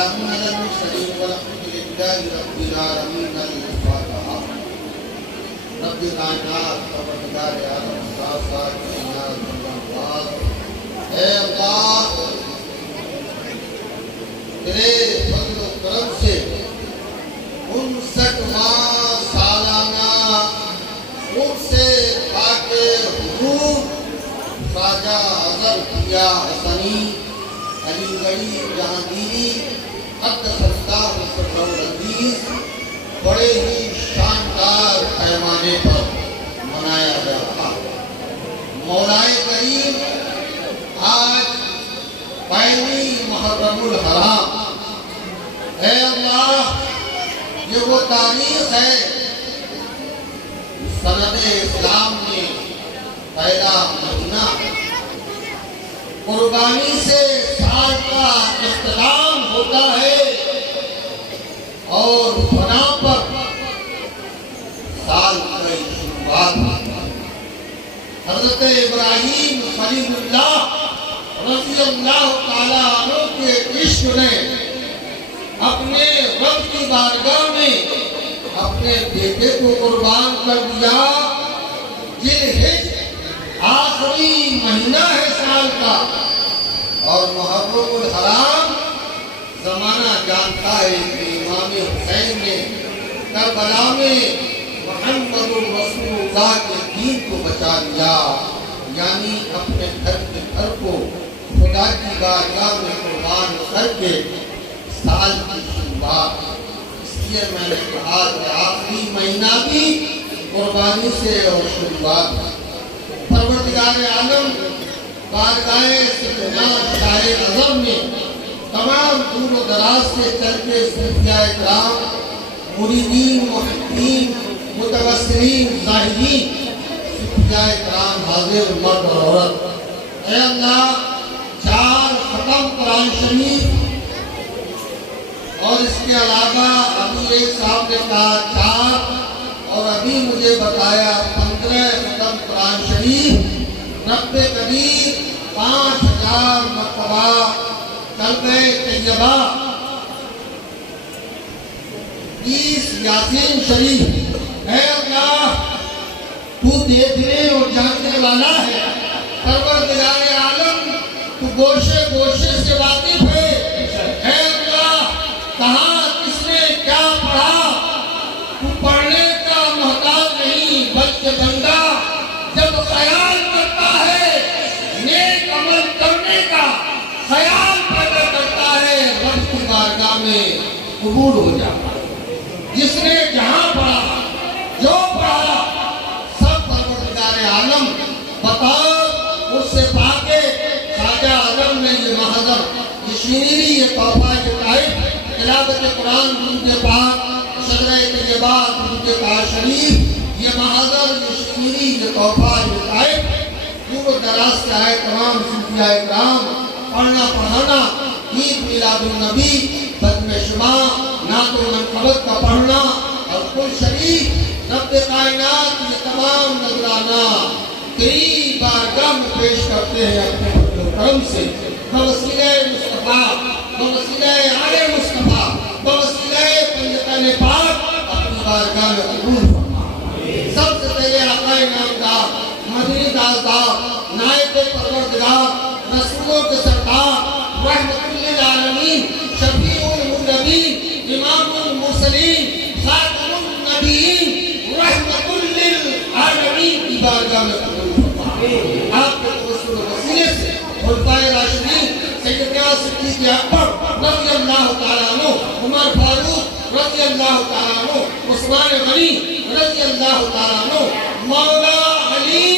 وسلام على المرسلين والحمد لله رب العالمين. الفاتحة. رب کائنات پروردگار عالم ساتھ اے اللہ تیرے فضل و کرم سے 59واں سالانہ مجھ سے پاک حضور خواجہ اظہر کیا حسنی علی گڑھی جہانگیری قدس اللہ سرور العزیز بڑے ہی شاندار پیمانے پر منایا گیا تھا. مولائے کریم آج پہلی محرم الحرام. اے اللہ یہ وہ تاریخ ہے سند اسلام میں پہلا مہینہ قربانی سے سال کا اختتام ہوتا ہے اور فنا پر سال کی شروعات ہوتی ہے. حضرت ابراہیم خلیل اللہ رضی اللہ تعالیٰ عنہ کے عشق نے اپنے رب کی بارگاہ میں اپنے بیٹے کو قربان کر دیا. ذوالحج آخری مہینہ ہے سال کا اور محرم الحرام زمانہ جانتا ہے کہ امام حسین نے کربلا میں محمد رسول اللہ کے دین کو بچا لیا، یعنی اپنے گھر کو خدا کی بارگاہ میں قربان کر کے سال کی شروعات. اس لیے میں نے کہا کہ آخری مہینہ بھی قربانی سے اور شروعات. پروردگار عالم بارگاہ سیدنا شاہ اعظم میں تمام دور و دراز سے چل کے صوفیاء کرام، مریدین، محبین، متوسلین، زاہدین، صوفیاء کرام حاضر مرد اور عورت. اے اللہ 4 ختم قرآن شریف اور اس کے علاوہ ابھی ایک صاحب نے کہا 4 اور ابھی مجھے بتایا 15 ختم قرآن شریف. رب کریم 5000 مرتبہ کلمہ طیبہ، 20 یاسین شریف. اے اللہ تو دیکھنے اور جاننے والا ہے. پروردگار عالم تو گوشے گوشے سے واقف ہے. اے اللہ کہاں کس نے کیا پڑھا تو پڑھنے کا محتاج نہیں، بلکہ بندہ جب خیال کرتا ہے نیک عمل کرنے کا خیال پیدا کرتا ہے رب کی بارگاہ میں قبول ہو جاتا ہے. جس نے جہاں پڑھا جو پڑھا سب پروردگار عالم بتاؤ اس سے پاکے خواجہ اعظم نے یہ محضر، یہ شیرینی، یہ تحفہ، یہ طائف، تلاوت قرآن، درود پاک، شجرہ طیبہ، درود طاہر شریف، یہ محضر، یہ شیرینی، یہ تحفہ، یہ طائف دور و دراز سے آئے تمام صوفیاء کرام پڑھنا پڑھانا، عید میلاد النبی، بزم شمع، نعت و منقبت کا پڑھنا اور کل شریف رب کائنات یہ تمام نذرانہ تیری بارگاہ میں پیش کرتے ہیں اپنے فضل و کرم سے. بوسیلہ مصطفیٰ، بوسیلہ آل مصطفیٰ، بوسیلہ طیبہ پاک اپنی بارگاہ میں قبول فرما. سب سے پہلے آقا نامدار، مدنی تاجدار، نائب پروردگار، رسولوں کے سردار، رحمت للعالمین، شفیع المذنبین، امام المرسلین، خاتم النبیین، رحمت للعالمین کی بارگاہ میں قبول فرما. آپ کے رسول وسیلے سے خلفائے راشدین سیدنا صدیق اکبر رضی اللہ تعالیٰ عنہ، عمر فاروق رضی اللہ تعالیٰ عنہ، عثمان غنی رضی اللہ تعالیٰ عنہ، مولا علی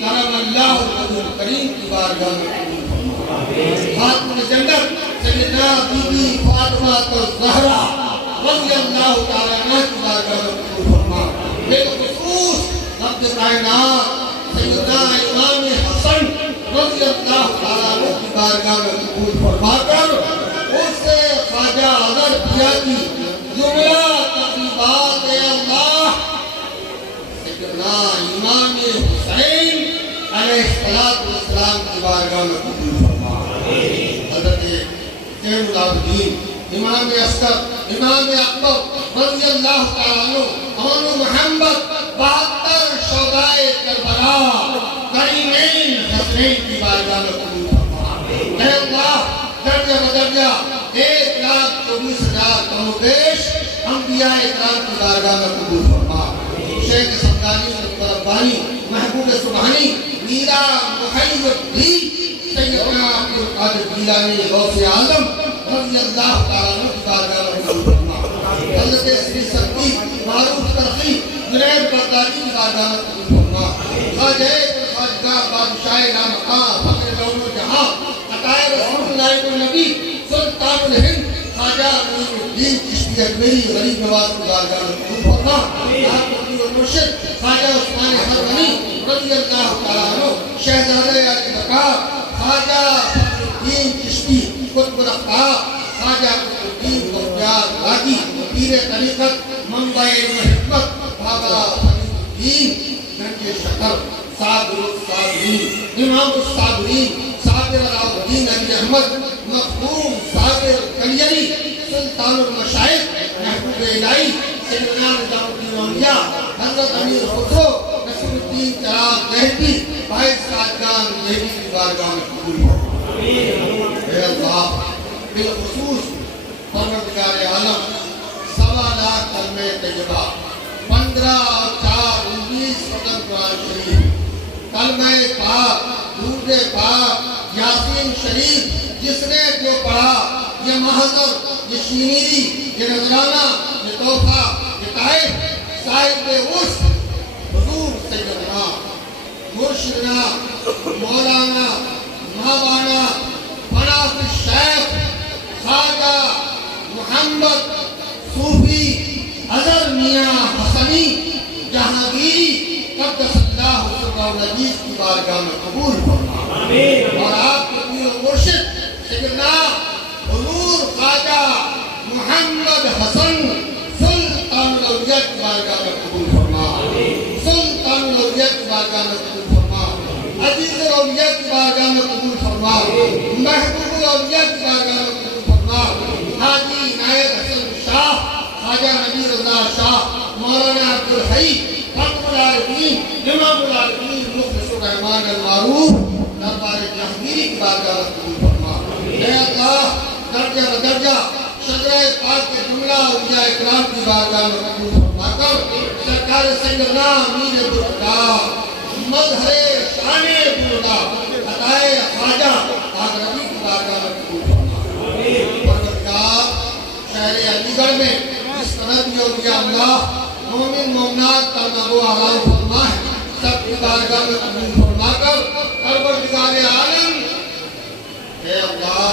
کرم اللہ وجہ الکریم کی بارگاہ میں قبول فرما. خاتم جنت سیدنا بی بی فاطمہ الزہرا رضی اللہ تعالیٰ عنہ کی بارگاہ میں قبول فرما. بالخصوص رب کائنات سیدنا امام حسن رضی اللہ تعالیٰ عنہ کی بارگاہ میں قبول فرما کر اس سے خواجہ اظہر کیا کی جملہ تقریبات. اے اللہ سیدنا امام حسین علیہ السلام کی بارگاہ میں قبول فرما. حضرت زین العابدین امام اصغر امام اکبر رضی اللہ تعالیٰ عنہ امام محمد 72 شہدائے کربلا کریمین حسنین کی بارگاہ میں قبول فرما۔ اے اللہ درجہ بدرجہ 1,24,000 کم و بیش انبیاء اکرام کی بارگاہ میں قبول فرما۔ شیخ سمدانی ربانی محبوب سبحانی میرا محیب الدین سیدنا عبد القادر جیلانی غوث اعظم رضی اللہ تعالیٰ عنہ کی بارگاہ میں قبول فرما۔ حضرت سری سکتی معروف ترقی جنید بغدادی کی بارگاہ میں قبول فرما۔ خواجہ خواجگاہ بادشاہ لامقام فخر لون و جہاں عطائے رسول اللہ نبی سلطان الہند خواجہ امین الدین چشتی اجمیری غریب نواز کی بارگاہ میں قبول فرما۔ آپ امیر المرشد خواجہ عثمان حرمنی رضی اللہ تعالیٰ عنہ شہزادہ علی بکار خواجہ الدین چشتی قطب رفتار خواجہ الدین بختیار راگی پیر طریقت منبع علم حکمت بابا فرید الدین گنج شکر صابر الصابرین امام الصابرین صابر علاؤالدین علی احمد مخدوم صابر کلیری سلطان المشائخ محبوب الہی سیدنا نظام الدین اولیاء حضرت امیر خسرو نصیر الدین چراغ لہدی باعث خاجگان لہدی کی بارگاہ میں قبول فرما۔ اے اللہ بالخصوص پروردگار عالم 1.25 لاکھ کلمہ طیبہ 15 اور 4 19 ختم قرآن شریف کلمہ پاک درود پاک یاسین شریف جس نے جو پڑھا یہ محضر یہ شیمیری یہ نذرانہ یہ تحفہ یہ تحائف صاحب عرص حضور سیدنا مرشدنا مولانا مابانا فناف الشیخ خواجہ محمد صوفی اظہر میاں حسنی جہانگیری قدس اللہ سرہ العزیز کی بارگاہ میں قبول فرما۔ اور آپ کے پیر و مرشد سیدنا حضور خواجہ محمد حسن سلطان الاولیاء کی بارگاہ میں قبول فرما۔ سلطان الاولیاء کی بارگاہ میں قبول فرما۔ عزیز الاولیاء کی بارگاہ میں قبول فرما۔ محبوب الاولیاء کی بارگاہ میں قبول فرما۔ حاجی نائب حسن شاہ خواجہ نبی رضا شاہ مولانا عبدالحی فخر العارفین امام العارفین مخلص الرحمن المعروف دربار جہانگیری کی بارگاہ میں قبول فرما۔ اے اللہ درجہ بدرجہ شجرہ پاک کے جملہ اولیاء اکرام کی بارگاہ میں قبول فرما کر سرکار سیدنا امیر برکتہ مظہر شان برکتہ عطائے خواجہ آج ربی کی بارگاہ میں قبول فرما۔ پروردگار شہر علی گڑھ میں جس طرح بھی اولیاء اللہ مومن مومنات کا نبو آرام فرما ہے سب کی بارگاہ میں قبول فرما کر پروردگار عالم اے اللہ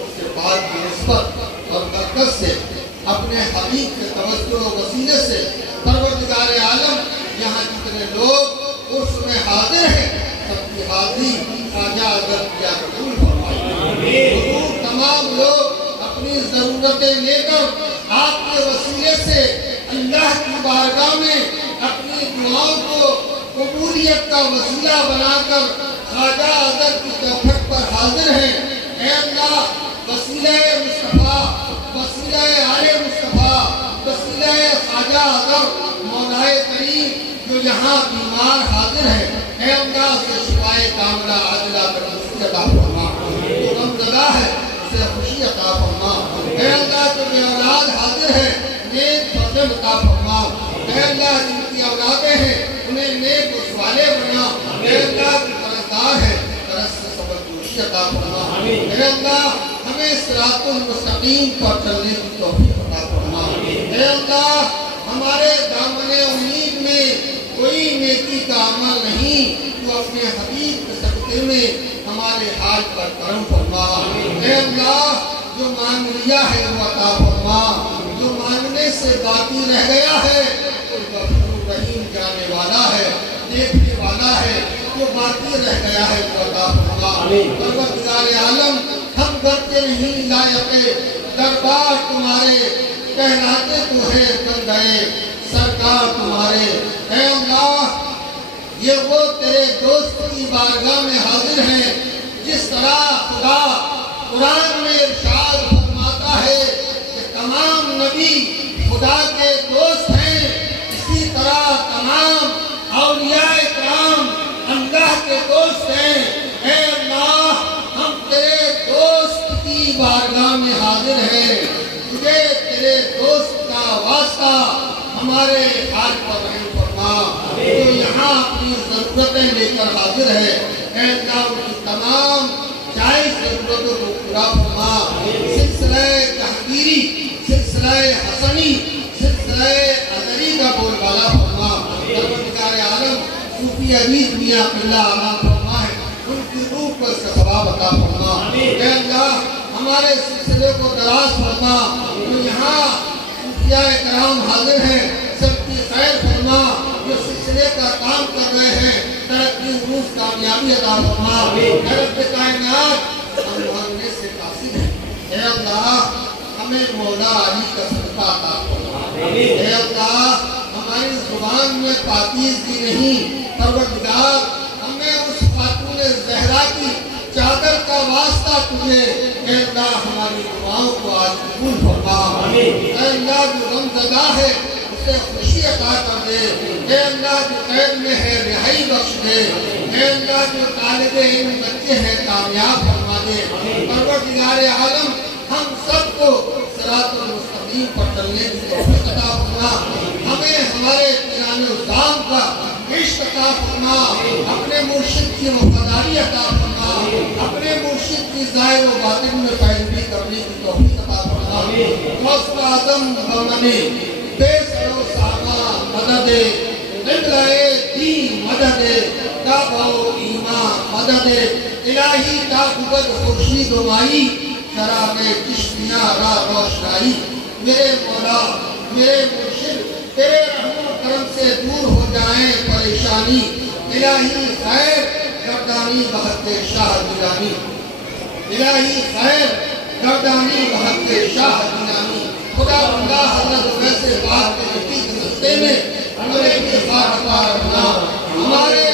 اس کے بعد کی نسبت اور برکت سے اپنے حبیب کے توجہ و وسیلے سے پروردگار عالم یہاں جتنے لوگ اس میں حاضر ہیں سب کی حاضری خواجہ اگر کیا قبول فرمائے۔ حضور تمام لوگ اپنی ضرورتیں لے کر آپ کے وسیلے سے اللہ کی بارگاہ میں اپنی دعاؤں کو قبولیت کا وسیلہ بنا کر خواجہ اگر کی چوکھٹ پر حاضر ہیں۔ اے اللہ وسیلہ مصطفیٰ وسیلہ آل مصطفیٰ وسیلہ خواجہ اگر مولائے کریم جو یہاں بیمار حاضر ہے اے اللہ سے شفائے کاملہ عاجلہ تندرستی عطا فرما۔ جو غم زدہ ہے اسے خوشی عطا فرما۔ اے اللہ جو بے اولاد حاضر ہے نیک فرزند عطا فرما۔ اے اللہ جن کی اولادیں ہیں انہیں نیک رسوالے بنا۔ اے اللہ کی قرضدار ہے قرض سے صبر جوشی عطا فرما۔ اے اللہ ہمیں صراط المستقیم پر چلنے کی توفیق عطا فرما۔ اے اللہ ہمارے دامن امید میں کوئی نیکی کا عمل نہیں تو اپنے حبیب کے صدقے میں ہمارے حال پر کرم فرما۔ اے اللہ جو مانگ لیا ہے وہ عطا فرما، جو مانگنے سے باقی رہ گیا ہے وہ غفور رحیم جانے والا ہے دیکھنے والا ہے، جو باقی رہ گیا ہے وہ عطا فرما۔ پروردگار عالم ہم کرتے نہیں لائق دربار تمہارے کہلاتے تو ہے بندے سرکار تمہارے۔ اے اللہ یہ وہ تیرے دوست کی بارگاہ میں حاضر ہیں جس طرح خدا قرآن میں ارشاد نبی خدا کے دوست ہیں، اسی طرح تمام اولیاء کرام اللہ کے دوست ہیں۔ اے اللہ ہم تیرے دوست کی بارگاہ میں حاضر ہیں، تجھے تیرے دوست کا واسطہ ہمارے حال پر رحم فرما۔ جو یہاں اپنی ضرورتیں لے کر حاضر ہے، اے اللہ ان کی تمام جائز ضرورتوں کو پورا فرما۔ سلسلہ جہانگیری، سلسلہ حسنی، سلسلہ ازلی کا بول بالا فرما۔ پروردگار عالم صوفی عزیز میاں قلعہ آرام فرما ہے، ان کی روح کو اس کا ثواب عطا فرما۔ اے اللہ ہمارے سلسلے کو دراز فرما، جو یہاں صوفیاء کرام حاضر ہیں سب کی خیر فرما، جو سلسلے کا کام کر رہے ہیں ترقی عروج کامیابی عطا فرما۔ اے رب کائنات ہم مانگنے سے قاصر ہیں، اے اللہ ہمیں مولا علی کا صدقہ عطا فرما۔ اے اللہ ہماری زبان میں پاکیزگی نہیں، پروردگار ہمیں اس خاتون زہرا کی چادر کا واسطہ تجھے، اے اللہ ہماری دعاؤں کو آج قبول فرما۔ اے اللہ جو غم زدہ ہے اسے خوشی عطا کر دے، اے اللہ جو قید میں ہے رہائی بخش دے، اے اللہ جو طالب علم بچے ہیں کامیاب فرما دے۔ پروردگار عالم ہم سب کو صراط المستقیم پر چلنے کی توفیق عطا فرما، ہمیں ہمارے پیران اسلام کا عشق عطا فرما، اپنے مرشد کی وفاداری عطا فرما، اپنے مرشد کی ظاہر و باطن میں پیروی کرنے کی توفیق عطا فرما۔ غوث اعظم بمنے بے سر و ساما مدد، قبلہ دین مدد، کعبہ و ایمان مدد، الہی تاقبت خورشید و مائی، شراب چشمیاں راہ روشنائی۔ میرے مولا میرے مرشد تیرے رحم و کرم سے دور ہو جائیں پریشانی، الہی خیر گردانی بحق شاہ جیلانی، الہی خیر گردانی بحق شاہ جیلانی۔ خدا بندہ حضرت ویسے بات کے نتیجے رستے میں ہمارے بھی خواہ عطا رکھنا، ہمارے